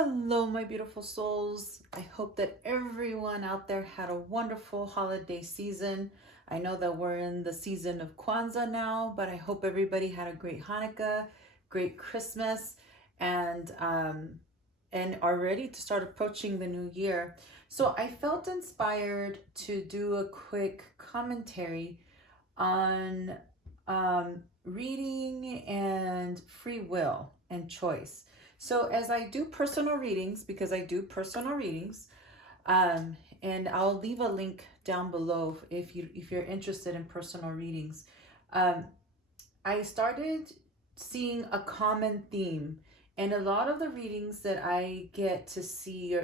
Hello, my beautiful souls. I hope that everyone out there had a wonderful holiday season. I know that we're in the season of Kwanzaa now, but I hope everybody had a great Hanukkah, great Christmas, and are ready to start approaching the new year. So I felt inspired to do a quick commentary on reading and free will and choice. So as I do personal readings, because I do personal readings, and I'll leave a link down below if you're interested in personal readings. Um, I started seeing a common theme, and a lot of the readings that I get to see,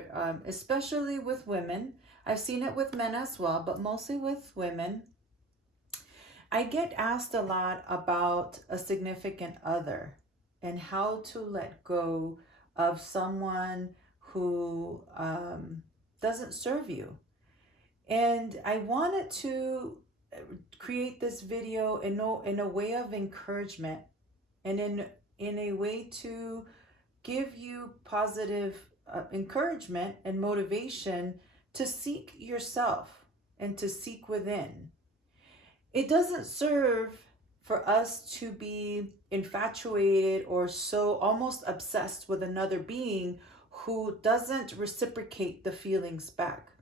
especially with women, I've seen it with men as well, but mostly with women. I get asked a lot about a significant other and how to let go of someone who doesn't serve you. And I wanted to create this video in a way of encouragement and in a way to give you positive encouragement and motivation to seek yourself and to seek within. It doesn't serve for us to be infatuated or so almost obsessed with another being who doesn't reciprocate the feelings back.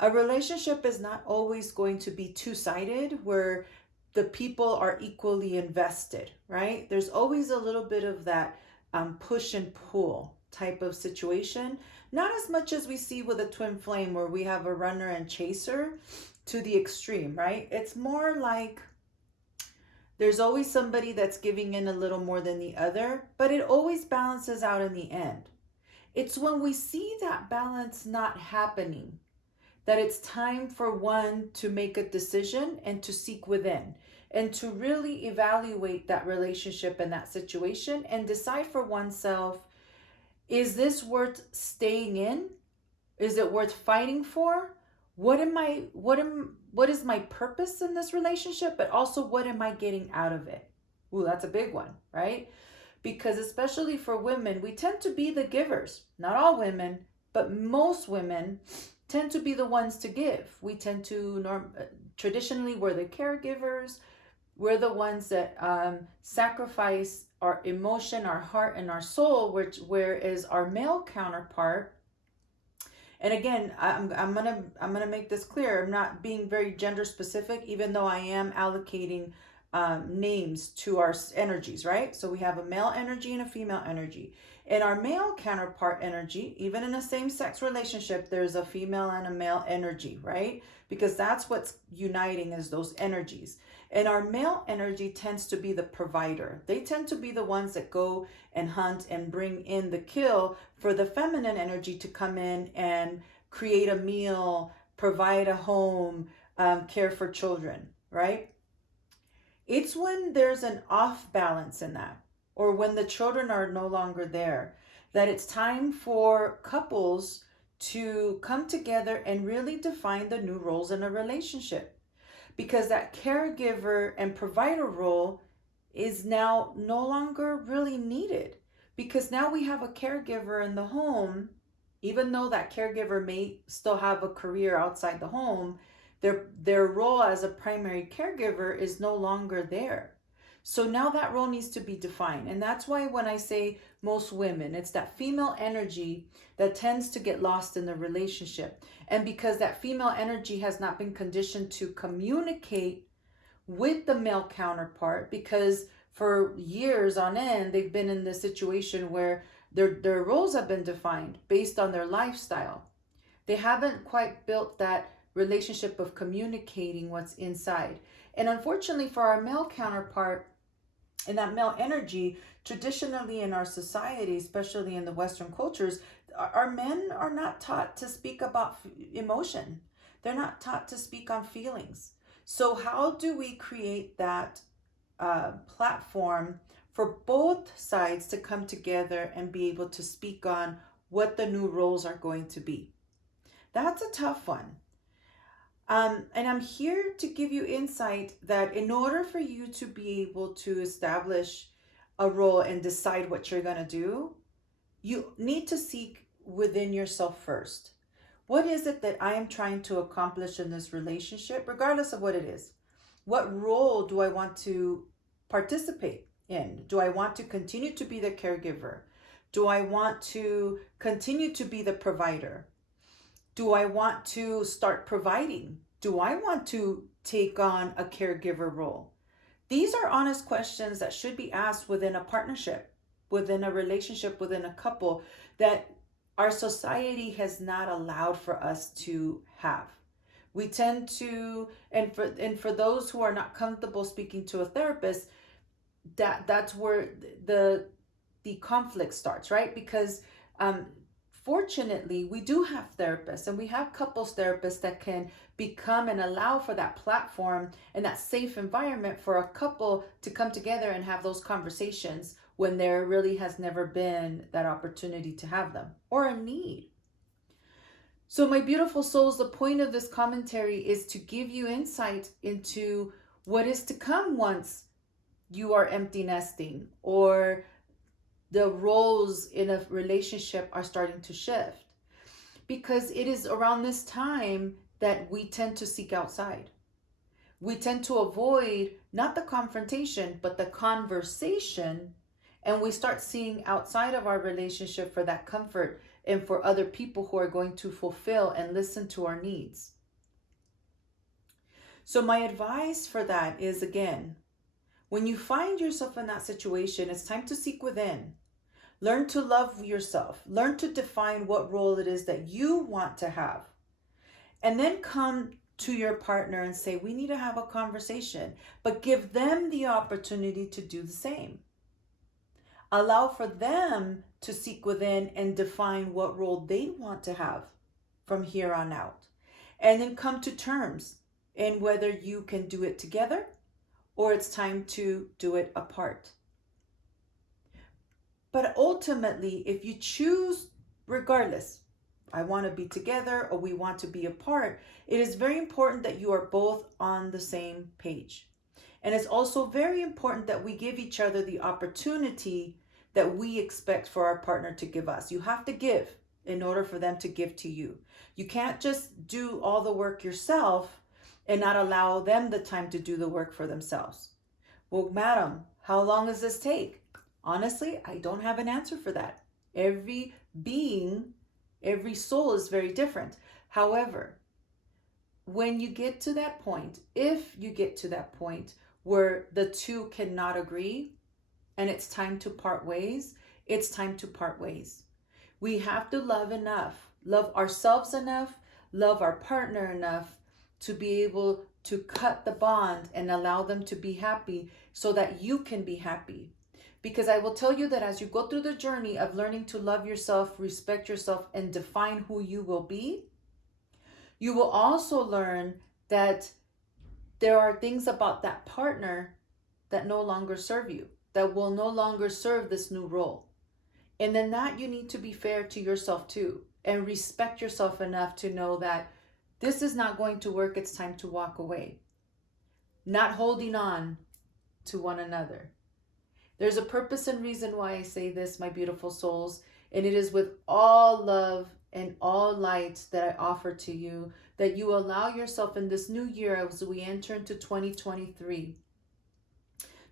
A relationship is not always going to be two-sided where the people are equally invested, right? There's always a little bit of that push and pull type of situation. Not as much as we see with a twin flame where we have a runner and chaser to the extreme, right? It's more like there's always somebody that's giving in a little more than the other, but it always balances out in the end. It's when we see that balance not happening that it's time for one to make a decision and to seek within and to really evaluate that relationship and that situation and decide for oneself, is this worth staying in? Is it worth fighting for? What is my purpose in this relationship, but also what am I getting out of it? Ooh, that's a big one, right? Because especially for women, we tend to be the givers. Not all women, but most women tend to be the ones to give. We tend to traditionally we're the caregivers. We're the ones that sacrifice our emotion, our heart, and our soul, whereas our male counterpart, and again, I'm gonna make this clear. I'm not being very gender specific, even though I am allocating names to our energies, right? So we have a male energy and a female energy. In our male counterpart energy, even in a same-sex relationship, there's a female and a male energy, right? Because that's what's uniting is those energies. And our male energy tends to be the provider. They tend to be the ones that go and hunt and bring in the kill for the feminine energy to come in and create a meal, provide a home, care for children, right? It's when there's an off balance in that, or when the children are no longer there, that it's time for couples to come together and really define the new roles in a relationship. Because that caregiver and provider role is now no longer really needed. Because now we have a caregiver in the home, even though that caregiver may still have a career outside the home, their role as a primary caregiver is no longer there. So now that role needs to be defined. And that's why when I say most women, it's that female energy that tends to get lost in the relationship. And because that female energy has not been conditioned to communicate with the male counterpart, because for years on end, they've been in this situation where their roles have been defined based on their lifestyle. They haven't quite built that relationship of communicating what's inside. And unfortunately for our male counterpart and that male energy, traditionally in our society, especially in the Western cultures, our men are not taught to speak about emotion. They're not taught to speak on feelings. So how do we create that platform for both sides to come together and be able to speak on what the new roles are going to be? That's a tough one. And I'm here to give you insight that in order for you to be able to establish a role and decide what you're going to do, you need to seek within yourself first. What is it that I am trying to accomplish in this relationship, regardless of what it is? What role do I want to participate in? Do I want to continue to be the caregiver? Do I want to continue to be the provider? Do I want to start providing? Do I want to take on a caregiver role? These are honest questions that should be asked within a partnership, within a relationship, within a couple that our society has not allowed for us to have. We tend to, and for those who are not comfortable speaking to a therapist, that's where the conflict starts, right? Because fortunately, we do have therapists and we have couples therapists that can become and allow for that platform and that safe environment for a couple to come together and have those conversations when there really has never been that opportunity to have them or a need. So, my beautiful souls, the point of this commentary is to give you insight into what is to come once you are empty nesting or the roles in a relationship are starting to shift. Because it is around this time that we tend to seek outside. We tend to avoid not the confrontation, but the conversation. And we start seeing outside of our relationship for that comfort and for other people who are going to fulfill and listen to our needs. So my advice for that is, again, when you find yourself in that situation, it's time to seek within. Learn to love yourself. Learn to define what role it is that you want to have. And then come to your partner and say, we need to have a conversation, but give them the opportunity to do the same. Allow for them to seek within and define what role they want to have from here on out. And then come to terms in whether you can do it together or it's time to do it apart. But ultimately, if you choose, regardless, I want to be together or we want to be apart, it is very important that you are both on the same page. And it's also very important that we give each other the opportunity that we expect for our partner to give us. You have to give in order for them to give to you. You can't just do all the work yourself and not allow them the time to do the work for themselves. Well, madam, how long does this take? Honestly, I don't have an answer for that. Every being, every soul is very different. However, when you get to that point, if you get to that point where the two cannot agree and it's time to part ways, it's time to part ways. We have to love enough, love ourselves enough, love our partner enough to be able to cut the bond and allow them to be happy so that you can be happy. Because I will tell you that as you go through the journey of learning to love yourself, respect yourself, and define who you will be, you will also learn that there are things about that partner that no longer serve you, that will no longer serve this new role. And then that you need to be fair to yourself too, and respect yourself enough to know that this is not going to work, it's time to walk away. Not holding on to one another. There's a purpose and reason why I say this, my beautiful souls, and it is with all love and all light that I offer to you, that you allow yourself in this new year as we enter into 2023.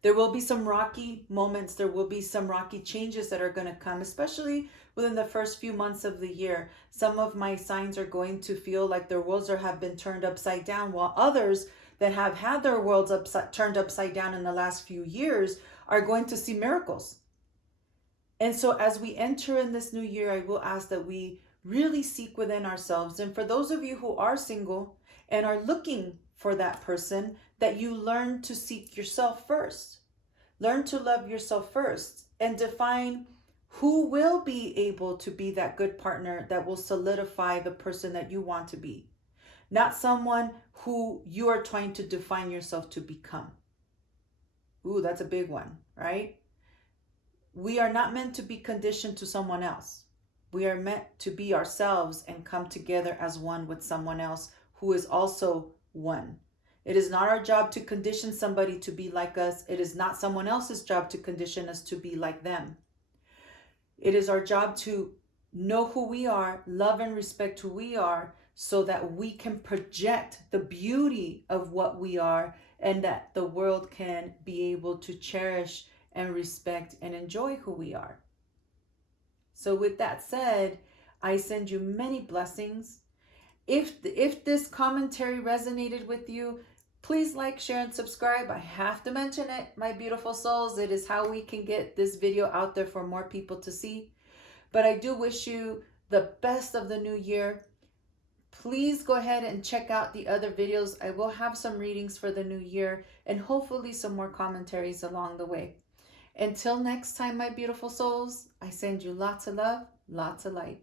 There will be some rocky moments, there will be some rocky changes that are going to come, especially within the first few months of the year. Some of my signs are going to feel like their worlds have been turned upside down, while others that have had their worlds turned upside down in the last few years are going to see miracles. And so as we enter in this new year, I will ask that we really seek within ourselves. And for those of you who are single and are looking for that person, that you learn to seek yourself first. Learn to love yourself first and define who will be able to be that good partner that will solidify the person that you want to be. Not someone who you are trying to define yourself to become. Ooh, that's a big one, right? We are not meant to be conditioned to someone else. We are meant to be ourselves and come together as one with someone else who is also one. It is not our job to condition somebody to be like us. It is not someone else's job to condition us to be like them. It is our job to know who we are, love and respect who we are, so that we can project the beauty of what we are, and that the world can be able to cherish and respect and enjoy who we are. So with that said, I send you many blessings. If this commentary resonated with you, please like, share, and subscribe. I have to mention it, my beautiful souls. It is how we can get this video out there for more people to see. But I do wish you the best of the new year. Please go ahead and check out the other videos. I will have some readings for the new year and hopefully some more commentaries along the way. Until next time, my beautiful souls, I send you lots of love, lots of light.